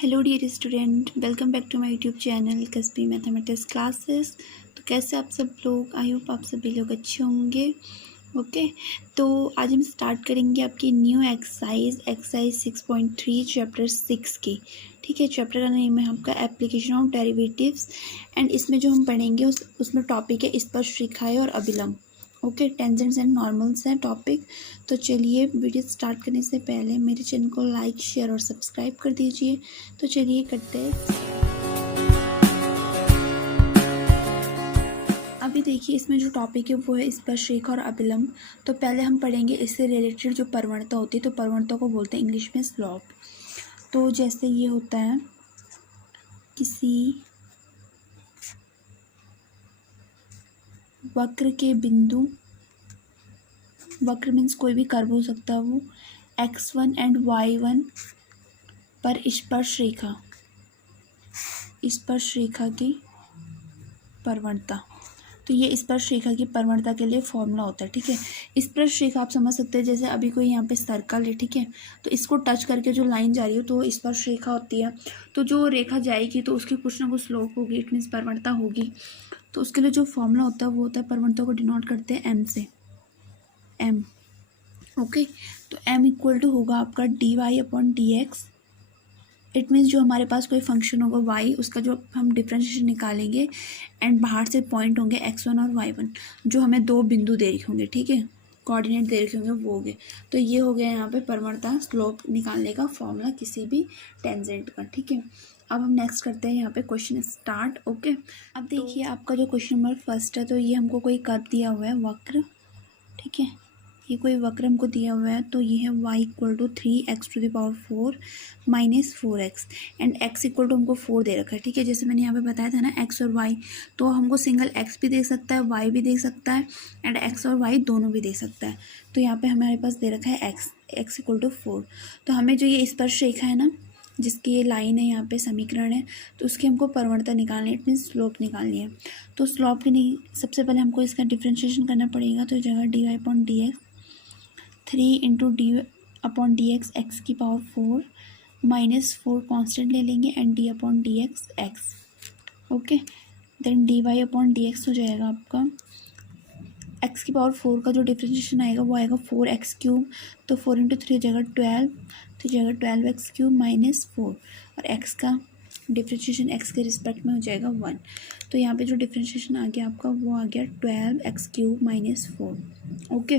Hello dear student, welcome back to my YouTube channel कसबी mathematics classes. तो कैसे आप सब लोग? आई होप आप सभी लोग अच्छे होंगे। ओके, तो आज हम स्टार्ट करेंगे आपकी न्यू एक्सरसाइज 6.3 चैप्टर 6 की। ठीक है, चैप्टर का नेम है आपका एप्लीकेशन ऑफ डेरिवेटिव्स एंड इसमें जो हम पढ़ेंगे उसमें टॉपिक है स्पर्शरेखाएँ और अभिलंब। ओके, टेंजेंट्स एंड नॉर्मल्स है टॉपिक। तो चलिए वीडियो स्टार्ट करने से पहले मेरे चैनल को लाइक शेयर और सब्सक्राइब कर दीजिए। तो चलिए करते हैं। अभी देखिए इसमें जो टॉपिक है वो है स्पर्शरेखा और अभिलंब। तो पहले हम पढ़ेंगे इससे रिलेटेड जो प्रवणता होती है, तो प्रवणता को बोलते हैं इंग्लिश में स्लोप। तो जैसे ये होता है किसी वक्र के बिंदु, वक्र मीन्स कोई भी कर्व हो सकता है, वो x1 एंड y1 पर स्पर्शरेखा की प्रवणता। तो ये स्पर्शरेखा की प्रवणता के लिए फॉर्मूला होता है। ठीक है, स्पर्शरेखा आप समझ सकते हैं जैसे अभी कोई यहाँ पे सर्कल है, ठीक है, तो इसको टच करके जो लाइन जा रही हो तो स्पर्शरेखा होती है। तो जो रेखा जाएगी तो उसकी कुछ ना कुछ स्लोप होगी, इट मीन्स प्रवणता होगी। तो उसके लिए जो फॉर्मूला होता है वो होता है, प्रवणता को डिनोट करते हैं एम से, एम। ओके, तो एम इक्वल टू होगा आपका dy/dx। इट मीन्स जो हमारे पास कोई फंक्शन होगा y, उसका जो हम डिफ्रेंशिएशन निकालेंगे एंड बाहर से पॉइंट होंगे x1 और y1, जो हमें दो बिंदु दे रखे होंगे, ठीक है, कोऑर्डिनेट दे रखे होंगे वो हो गए। तो ये हो गया यहाँ पे प्रवणता, स्लोप निकालने का फॉर्मूला किसी भी टेंजेंट का। ठीक है, अब हम नेक्स्ट करते हैं यहाँ पे क्वेश्चन स्टार्ट। ओके, अब देखिए आपका जो क्वेश्चन नंबर फर्स्ट है, तो ये हमको कोई कर्व दिया हुआ है, वक्र। ठीक है, ये कोई वक्र हमको दिया हुआ है, तो ये है y equal to 3x⁴ minus 4x and x equal to हमको 4 दे रखा है। ठीक है, जैसे मैंने यहाँ पे बताया था ना x और y, तो हमको सिंगल x भी दे सकता है, y भी दे सकता है एंड x और y दोनों भी दे सकता है। तो यहाँ पे हमारे पास दे रखा है x इक्वल टू 4। तो हमें जो ये स्पर्शरेखा है ना, जिसकी ये लाइन है, यहाँ पे समीकरण है, तो उसकी हमको प्रवणता निकालनी है, इट मीन्स स्लोप निकालनी है। तो स्लोप की नहीं, सबसे पहले हमको इसका डिफ्रेंशिएशन करना पड़ेगा। तो जगह dy/dx 3 × d/dx x⁴ minus 4 constant ले लेंगे and d/dx x। Okay, then dy/dx हो जाएगा आपका x⁴ का जो डिफ्रेंशिएशन आएगा वो आएगा 4x³ तो 4 × 3 हो जाएगा 12, तो जगह 12x³ माइनस 4 और x का डिफ्रेंशिएशन x के रिस्पेक्ट में हो जाएगा 1। तो यहाँ पे जो डिफ्रेंशिएशन आ गया आपका वो आ गया 12x³ माइनस 4। ओके,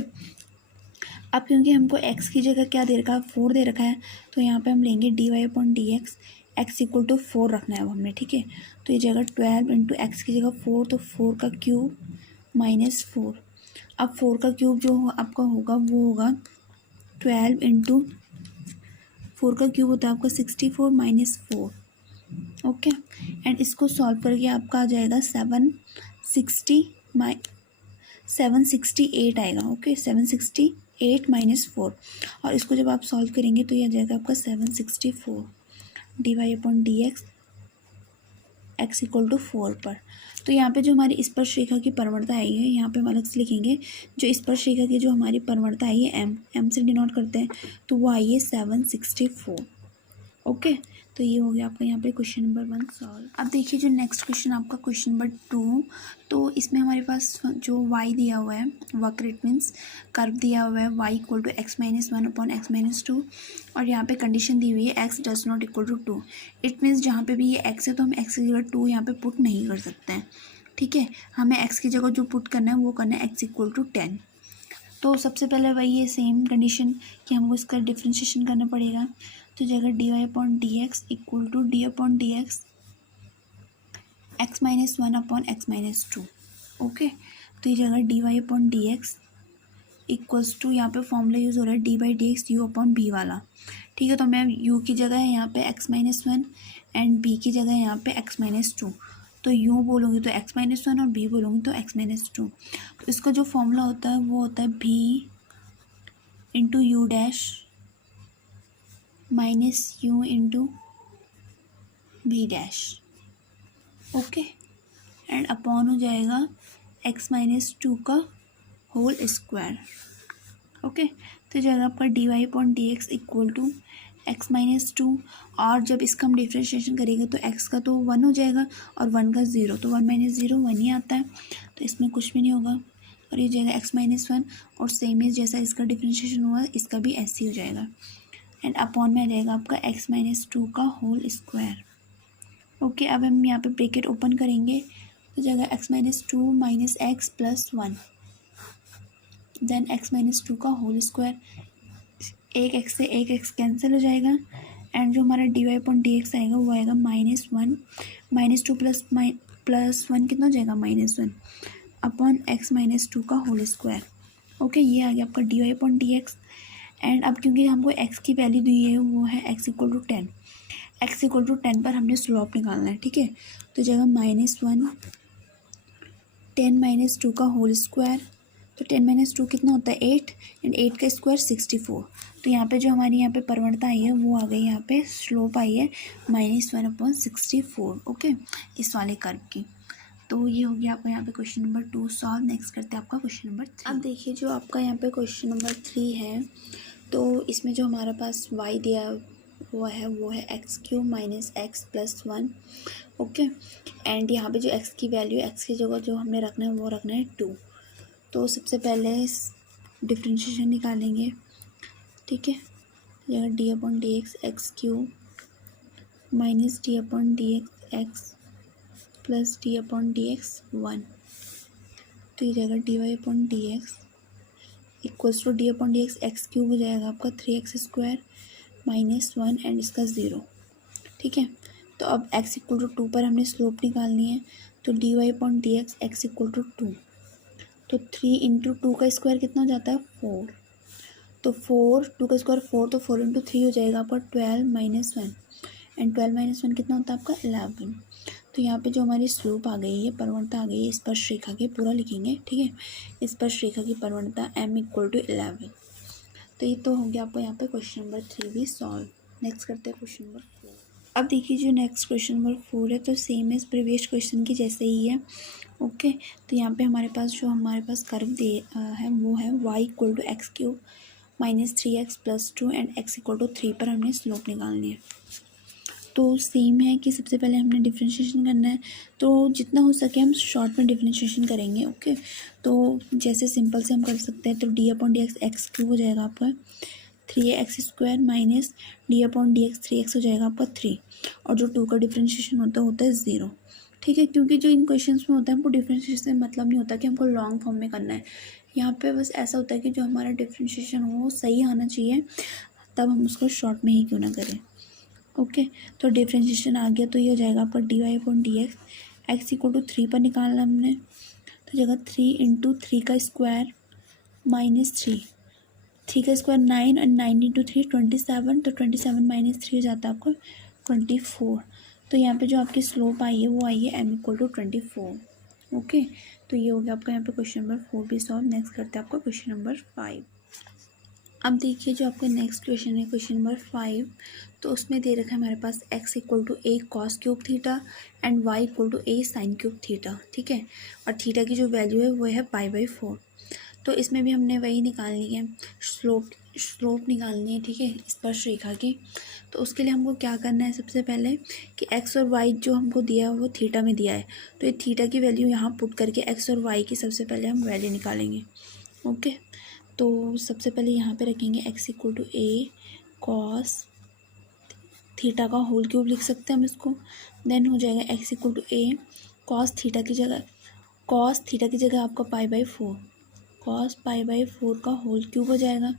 अब क्योंकि हमको x की जगह क्या दे रखा है, 4 दे रखा है, तो यहाँ पे हम लेंगे dy/dx x इक्वल टू 4 रखना है वो हमने। ठीक है, तो ये जगह 12 × x की जगह 4, तो 4 का क्यूब माइनस 4। अब 4 का क्यूब जो आपका होगा वो होगा 12 × 4 का क्यूब होता है आपका 64 माइनस 4। ओके, एंड इसको सॉल्व करके आपका आ जाएगा 768 आएगा। ओके, 768 माइनस 4, और इसको जब आप सॉल्व करेंगे तो यह आ जाएगा आपका 764 dy/dx x इक्वल टू 4 पर। तो यहाँ पे जो हमारी स्पर्शरेखा की प्रवणता आई है, यहाँ पे हम अलग से लिखेंगे, जो स्पर्शरेखा की जो हमारी प्रवणता आई है m से डिनोट करते हैं, तो वो आई है 764। ओके, तो ये हो गया आपका यहाँ पे क्वेश्चन नंबर 1 सॉल्व। अब देखिए जो नेक्स्ट क्वेश्चन आपका क्वेश्चन नंबर 2, तो इसमें हमारे पास जो y दिया हुआ है, वक्र इट मीन्स कर्व दिया हुआ है y इक्वल टू x-1/x-2, और यहाँ पे कंडीशन दी हुई है x does not equal to 2। It means जहाँ पे भी ये x है तो हम x की जगह 2 यहाँ पे पुट नहीं कर सकते हैं। ठीक है, हमें x की जगह जो पुट करना है वो करना है x इक्वल टू 10। तो सबसे पहले वही है सेम कंडीशन कि हमको इसका डिफ्रेंशिएशन करना पड़ेगा। तो जगह dy/dx equal to d/dx x-1/x-2। Okay, तो ये जगह dy/dx इक्वल्स टू, यहाँ पे फॉर्मूला यूज़ हो रहा है d/dx u/b वाला। ठीक है, तो मैं u की जगह है यहाँ पे x-1 एंड b की जगह यहाँ पे x-2। तो u बोलूँगी तो x-1 और b बोलूँगी तो x-2। तो इसका जो फॉर्मूला होता है वो होता है b × u' minus u × b'। Okay, and upon हो जाएगा x-2 का होल स्क्वायर। ओके, तो जाएगा आपका dy/dx equal to x minus two, और जब इसका हम डिफ्रेंशिएशन करेंगे तो एक्स का तो 1 हो जाएगा और 1 का 0, तो 1 माइनस 0 1 ही आता है, तो इसमें कुछ भी नहीं होगा और ये हो जाएगा एक्स माइनस 1, और सेम इज जैसा इसका डिफ्रेंशिएशन हुआ इसका भी ऐसे ही हो जाएगा, एंड अपॉन में आ जाएगा आपका एक्स माइनस टू का होल स्क्वायर। ओके, अब हम यहाँ पे ब्रैकेट ओपन करेंगे तो जाएगा x minus two minus x plus 1, then x minus two का होल स्क्वायर, एक एक्स से एक एक्स कैंसिल हो जाएगा, एंड जो हमारा d y upon d x आएगा वो आएगा -1, -2 प्लस 1 कितना हो जाएगा -1 अपॉन एक्स माइनस टू का होल स्क्वायर। ओके, ये आ गया आपका d y upon d x, and अब क्योंकि हमको एक्स की वैल्यू दी है वो है x equal to 10, x equal to 10 पर हमने स्लोप निकालना है, ठीक है, तो जाएगा -1 10 माइनस 2 का होल स्क्वायर, तो 10 माइनस 2 कितना होता है 8, एंड 8 का स्क्वायर 64, तो यहाँ पे जो हमारी यहाँ पे प्रवणता आई है वो आ गई, यहाँ पे स्लोप आई है -1 अपॉन 64। ओके, इस वाले कर्व की। तो ये हो गया आपका यहाँ पे क्वेश्चन नंबर 2 सॉल्व। नेक्स्ट करते हैं आपका क्वेश्चन नंबर 3। अब देखिए जो आपका यहाँ पे क्वेश्चन नंबर 3 है, तो इसमें जो हमारे पास y दिया वो है x cube minus x plus 1। Okay, and यहाँ पे जो x की वैल्यू, x की जगह जो हमने रखना है वो रखना है 2। तो सबसे पहले डिफ्रेंशिएशन निकालेंगे, ठीक है, यह d upon d x x cube minus d upon d x x plus d upon d x 1, तो ये जाएगा d y upon d x equals to d upon d x x cube हो जाएगा आपका 3x स्क्वायर -1 एंड इसका 0, ठीक है। तो अब x इक्वल टू 2 पर हमने स्लोप निकालनी है, तो d y upon d x x equal to 2, तो 3 इंटू 2 का स्क्वायर कितना हो जाता है 4, तो 4 2 का स्क्वायर 4, तो 4 इंटू 3 हो जाएगा आपका 12 माइनस 1, एंड 12 माइनस 1 कितना होता है आपका 11। तो यहाँ पे जो हमारी स्लोप आ गई है, प्रवणता आ गई है स्पर्श रेखा की, पूरा लिखेंगे, ठीक है, स्पर्श रेखा की प्रवणता m इक्वल टू 11। तो ये तो हो गया आपको यहाँ पे क्वेश्चन नंबर 3 भी सॉल्व। नेक्स्ट करते हैं क्वेश्चन नंबर 4। अब देखिए जो नेक्स्ट क्वेश्चन नंबर 4 है, तो सेम एज प्रीवियस क्वेश्चन की जैसे ही है। ओके, तो यहाँ पे हमारे पास कर्व है वो है y equal to x cube minus 3x plus 2 and x equal to 3 पर हमने स्लोप निकालनी है। तो सेम है कि सबसे पहले हमने डिफ्रेंशिएशन करना है, तो जितना हो सके हम शॉर्ट में डिफ्रेंशिएशन करेंगे। ओके, तो जैसे सिंपल से हम कर सकते हैं, तो D upon d x x cube हो जाएगा आपका 3x square minus d upon d x 3x हो जाएगा आपका 3, और जो 2 का डिफ्रेंशिएशन होता है 0, ठीक है, क्योंकि जो इन क्वेश्चंस में होता है हमको डिफ्रेंशिएशन से मतलब नहीं होता कि हमको लॉन्ग फॉर्म में करना है। यहाँ पे बस ऐसा होता है कि जो हमारा डिफ्रेंशिएशन हो सही आना चाहिए, तब हम उसको शॉर्ट में ही क्यों ना करें। ओके, तो डिफ्रेंशिएशन आ गया, तो ये हो जाएगा आपका d y upon d x x equal to 3 पर निकालना हमने, तो जगह 3 इंटू 3 का स्क्वायर माइनस 3 का स्क्वायर 9, और 9 इंटू 3 27, तो 27 माइनस 3 हो जाता है आपको 24। तो यहाँ पे जो आपकी स्लोप आई है वो आई है m इक्वल टू 24। ओके, तो ये हो गया आपका यहाँ पे क्वेश्चन नंबर 4 भी सॉल्व। नेक्स्ट करते हैं आपका क्वेश्चन नंबर 5। अब देखिए जो आपका नेक्स्ट क्वेश्चन है क्वेश्चन नंबर 5, तो उसमें दे रखा है हमारे पास x equal to a cos cube theta and y equal to a sine cube theta, ठीक है, और थीटा की जो वैल्यू है वो है π/4। तो इसमें भी हमने वही निकालनी है, स्लोप निकालनी है, ठीक है, स्पर्श रेखा की। तो उसके लिए हमको क्या करना है, सबसे पहले कि x और y जो हमको दिया है वो थीटा में दिया है, तो ये थीटा की वैल्यू यहाँ पुट करके x और y की सबसे पहले हम वैल्यू निकालेंगे। ओके, तो सबसे पहले यहाँ पे रखेंगे x equal to a cos theta का होल क्यूब लिख सकते हैं हम इसको, देन हो जाएगा x equal to a cos theta की जगह आपका π/4, कॉस π/4 का होल क्यूब हो जाएगा,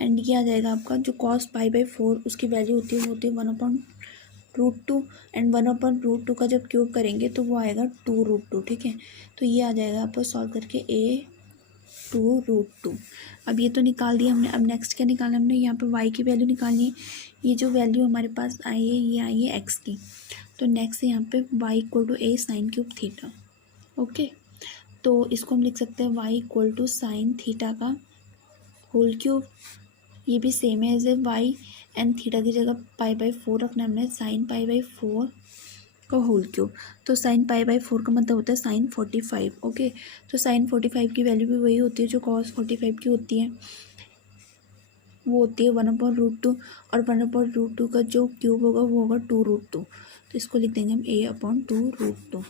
एंड ये आ जाएगा आपका जो कॉस π/4 उसकी वैल्यू होती है वो होती है 1/√2, एंड 1/√2 का जब क्यूब करेंगे तो वो आएगा 2√2, ठीक है। तो ये आ जाएगा आपको सॉल्व करके a/2√2। अब ये तो निकाल दिया हमने। अब नेक्स्ट क्या निकालना हमने, यहाँ पे y की वैल्यू निकालनी है। ये जो वैल्यू हमारे पास आई है ये आई है x की, तो नेक्स्ट यहाँ पे y equal to a sine cube theta. Okay, तो इसको हम लिख सकते हैं y equal to sine theta का होल क्यूब, ये भी सेम है as a y, and theta की जगह π/4 रखना हमने, साइन π/4 का होल क्यूब। तो साइन π/4 का मतलब होता है साइन 45। ओके, तो साइन 45 की वैल्यू भी वही होती है जो कॉस 45 की होती है, वो होती है 1/√2 और 1/√2 का जो क्यूब होगा वो होगा 2√2। तो इसको लिख देंगे हम a/2√2।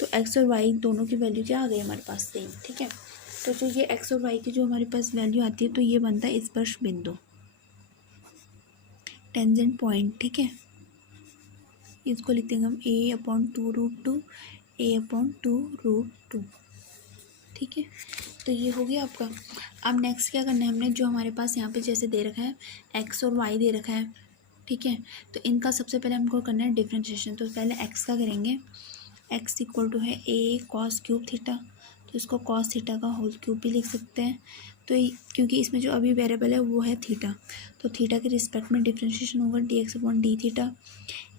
तो x और y दोनों की वैल्यू क्या आ गई हमारे पास सेम, ठीक है। तो जो ये x और y की जो हमारे पास वैल्यू आती है तो ये बनता है स्पर्श बिंदु, टेंजेंट पॉइंट, ठीक है। इसको लिख देंगे हम a/2√2 a/2√2, ठीक है। तो ये हो गया आपका। अब नेक्स्ट क्या करना है हमने, जो हमारे पास यहाँ पे जैसे दे रखा है x और y दे रखा है, ठीक है। तो इनका सबसे पहले हमको करना है डिफ्रेंशिएशन। तो पहले x का करेंगे, x इक्वल टू है a cos क्यूब थीटा। तो इसको cos थीटा का होल क्यूब भी लिख सकते हैं। तो क्योंकि इसमें जो अभी वेरिएबल है वो है थीटा, तो थीटा के रिस्पेक्ट में डिफ्रेंशिएशन होगा dx/d थीटा।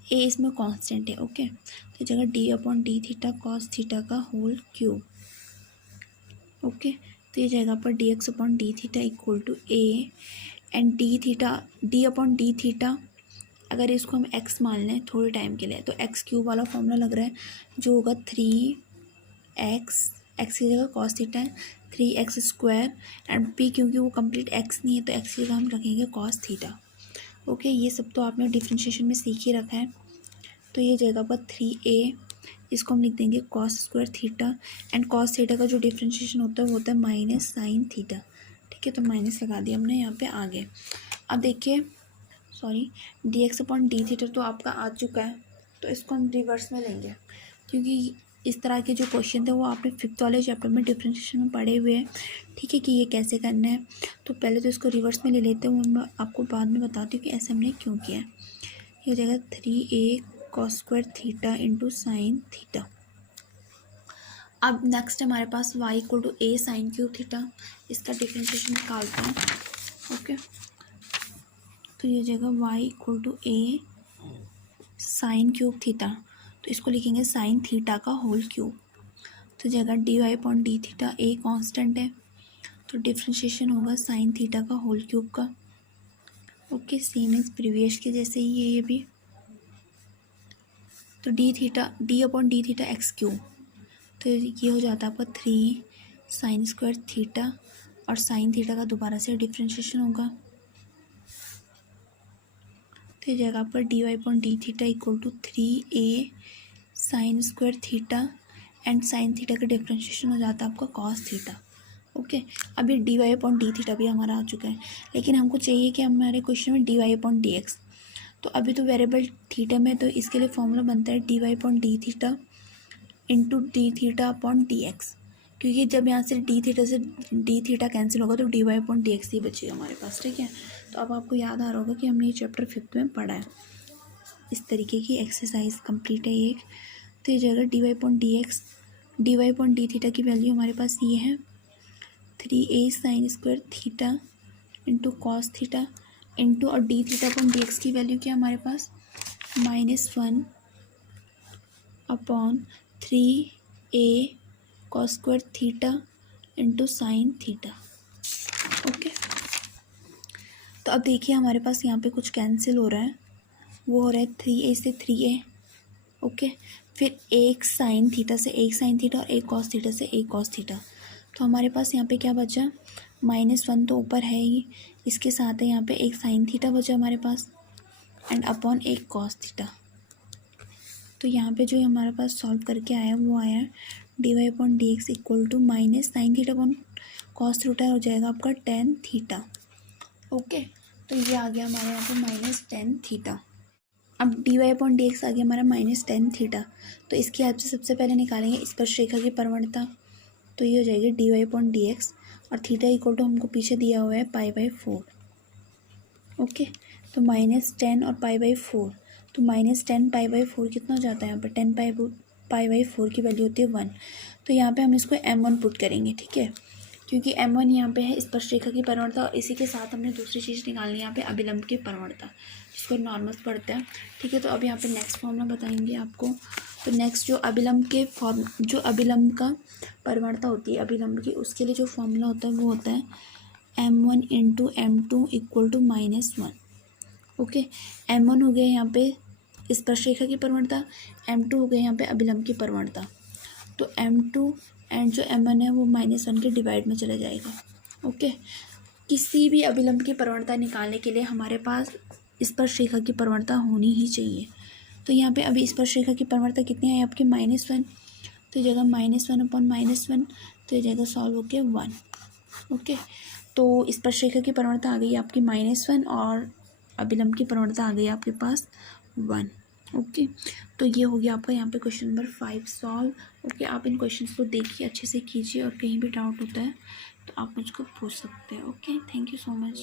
a इसमें कांस्टेंट है, ओके। तो जगह d/d थीटा cos थीटा का होल क्यूब, ओके। तो ये जाएगा पर dx/d theta equal to a and d theta d/d theta. अगर इसको हम x मान लें थोड़े टाइम के लिए, तो x क्यूब वाला फॉर्मूला लग रहा है जो होगा 3x, x की जगह cos थीटा है 3x² एंड p क्योंकि वो कंप्लीट x नहीं है तो x की जगह हम रखेंगे cos थीटा, ओके। ये सब तो आपने डिफ्रेंशिएशन में सीख ही रखा है। तो ये जाएगा पर 3a, इसको हम लिख देंगे cos² theta and cos theta का जो डिफ्रेंशिएशन होता है वो होता है माइनस साइन थीटा, ठीक है। तो माइनस लगा दिया हमने यहाँ पे आगे। अब देखिए सॉरी dx/d थीटा तो आपका आ चुका है, तो इसको हम रिवर्स में लेंगे क्योंकि इस तरह के जो क्वेश्चन थे वो आपने 5th वाले चैप्टर में डिफ्रेंशिएशन में पढ़े हुए हैं, ठीक है, कि ये कैसे करना है। तो पहले तो इसको रिवर्स में ले लेते हैं, वो मैं आपको बाद में बताती हूँ कि ऐसे हमने क्यों किया है। ये हो जाएगा 3a cos² theta into sine theta. अब नेक्स्ट हमारे पास y equal to a sine cube theta, इसका डिफ्रेंशिएशन निकालते हैं, ओके। तो ये जाएगा y equal to a sine cube theta, तो इसको लिखेंगे साइन थीटा का होल क्यूब। तो जगह dy/d थीटा a कांस्टेंट है, तो डिफ्रेंशिएशन होगा साइन थीटा का होल क्यूब का, ओके। सेम इज प्रीवियस के जैसे ही है ये भी। तो d/d थीटा एक्स क्यूब, तो ये हो जाता है आपका 3 sin² थीटा और साइन थीटा का दोबारा से डिफ्रेंशिएशन होगा। तो ये जाएगा आपका dy/d theta equal to 3a sin² theta and sine theta का डिफ्रेंशिएशन हो जाता है आपका cos थीटा, ओके। अभी dy/d थीटा भी हमारा आ चुका है, लेकिन हमको चाहिए कि हमारे क्वेश्चन में dy/dx। तो अभी तो वेरिएबल थीटा में, तो इसके लिए फॉर्मूला बनता है dy/d थीटा इंटू d थीटा/dx, क्योंकि जब यहाँ से d थीटा कैंसिल होगा तो dy/dx ही बचेगा हमारे पास, ठीक है। तो अब आपको याद आ रहा होगा कि हमने ये चैप्टर 5th में पढ़ा है। इस तरीके की एक्सरसाइज कंप्लीट है एक। तो ये जगह dy/d थीटा की वैल्यू हमारे पास ये है 3a sin² theta into cos theta into और d थीटा/dx की वैल्यू क्या हमारे पास -1/3a cos² theta into sine theta, okay. तो अब देखिए हमारे पास यहाँ पे कुछ कैंसिल हो रहा है, वो हो रहा है 3a से 3a, ओके। फिर एक साइन थीटा से एक साइन थीटा और एक कॉस थीटा से एक कॉस थीटा। तो हमारे पास यहाँ पे क्या बचा -1 तो ऊपर है ही, इसके साथ है यहाँ पे एक साइन थीटा बचा हमारे पास एंड अपॉन एक कॉस थीटा। तो यहाँ पे जो हमारे पास सॉल्व करके आया वो आया dy/dx equal to minus sine theta upon cos theta हो जाएगा आपका tan थीटा, ओके। तो ये आ गया हमारे यहाँ पे -tan थीटा। अब dy/dx आ गया हमारा -tan थीटा। तो इसकी हेल्प से सबसे पहले निकालेंगे स्पर्शरेखा की प्रवणता। तो ये हो जाएगी dy/dx और थीटा इक्वल टू हमको पीछे दिया हुआ है π/4, ओके। तो -tan और π/4, तो -tan π/4 कितना हो जाता है यहाँ पर 10 π/4 की वैल्यू होती है 1। तो यहाँ पे हम इसको m1 पुट करेंगे, ठीक है, क्योंकि m1 यहाँ पे है स्पर्शरेखा की प्रवणता और इसी के साथ हमने दूसरी चीज़ निकालनी है यहाँ पे अभिलंब की प्रवणता, जिसको नॉर्मल्स पढ़ते हैं, ठीक है। तो अब यहाँ पे नेक्स्ट फॉर्मूला बताएंगे आपको। तो नेक्स्ट जो अभिलंब का प्रवणता होती है अभिलंब की, उसके लिए जो फॉर्मूला होता है वो होता है m1 into m2 equal to -1, okay. m1 हो गया यहाँ पे स्पर्शरेखा की प्रवणता, m2 हो गया यहाँ पे अभिलंब की प्रवणता। तो m2 एंड जो m1 है वो -1 के डिवाइड में चला जाएगा, ओके। किसी भी अभिलंब की प्रवणता निकालने के लिए हमारे पास स्पर्श रेखा की प्रवणता होनी ही चाहिए। तो यहाँ पे अभी स्पर्श रेखा की प्रवणता कितनी है आपकी -1, तो ये जगह -1/-1, तो ये जगह सॉल्व हो गया 1। ओके, तो स्पर्श रेखा की प्रवणता आ गई आपकी -1 और अभिलंब की प्रवणता आ गई आपके पास 1। ओके, तो ये हो गया आपका यहाँ पे क्वेश्चन नंबर 5 सॉल्व। ओके, आप इन क्वेश्चंस को देखिए, अच्छे से कीजिए और कहीं भी डाउट होता है तो आप मुझको पूछ सकते हैं। Okay, thank you so much.